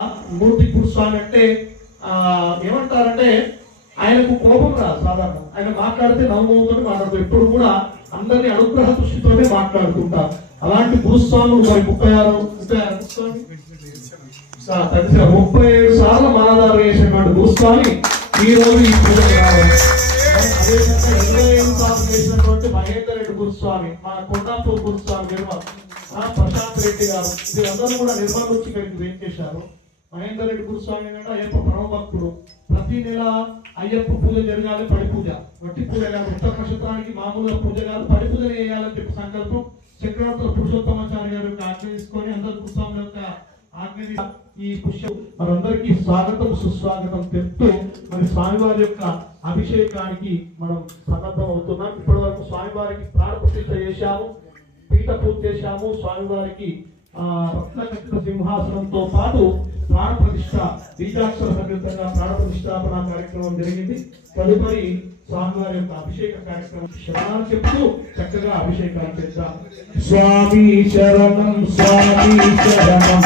మూర్తి గురుస్వామి అంటే ఏమంటారంటే ఆయనకు కోపం రాదు. సాధారణ ఆయన మాట్లాడితే నవ్వుతో మాట్లాడుతూ ఎప్పుడు కూడా అందరినీ అనుగ్రహ దృష్టితోనే మాట్లాడుతుంటారు. అలాంటి గురుస్వాములు మరి 37 సార్లు మాలాధార చేసినటువంటి గురుస్వామి ఈ రోజు ఈ పూజకు రావాలి. అదేవిధంగా 25 సార్లు చేసినటువంటి మహేందర్ రెడ్డి గురుస్వామి, మా కొండాపూర్ గురుస్వామి నిర్మల్, ప్రశాంత్ రెడ్డి గారు, వీరందరూ కూడా నిర్మల్ నుంచి ఇక్కడికి వేయించేశారు. మహేందర్ రెడ్డి గురుస్వామి అయ్యప్ప పరమ భక్తుడు. ప్రతి నెల అయ్యప్ప పూజ జరగాలి, పడి పూజ, వట్టి పూజ కాదు, ఉత్తర నక్షత్రానికి మామూలుగా పూజ కాదు, పడి పూజ చేయాలని చెప్పి సంకల్పం చక్రవర్తుల పురుషోత్తమాచార్య గారు ఆజ్ఞ తీసుకొని అందరు గురుస్వాముల యొక్క ఆజ్ఞ ఈ పుష్యం మనందరికీ స్వాగతం సుస్వాగతం తెలుపుతూ మరి స్వామివారి యొక్క అభిషేకానికి మనం సన్నద్ధం అవుతున్నాం. ఇప్పటి వరకు స్వామివారికి ప్రాణ ప్రతిష్ఠ చేశాము, పీఠ పూజ చేశాము. స్వామివారికి రత్నకట్ట సింహాసనంతో పాటు ప్రాణ ప్రతిష్ఠ బీజాక్షర సమేతంగా ప్రాణ ప్రతిష్టాపన కార్యక్రమం జరిగింది. తదుపరి స్వామివారి యొక్క అభిషేక కార్యక్రమం శరణాలు చెప్తూ చక్కగా అభిషేకాలు చేద్దాం. స్వామి శరణం, స్వామి శరణం,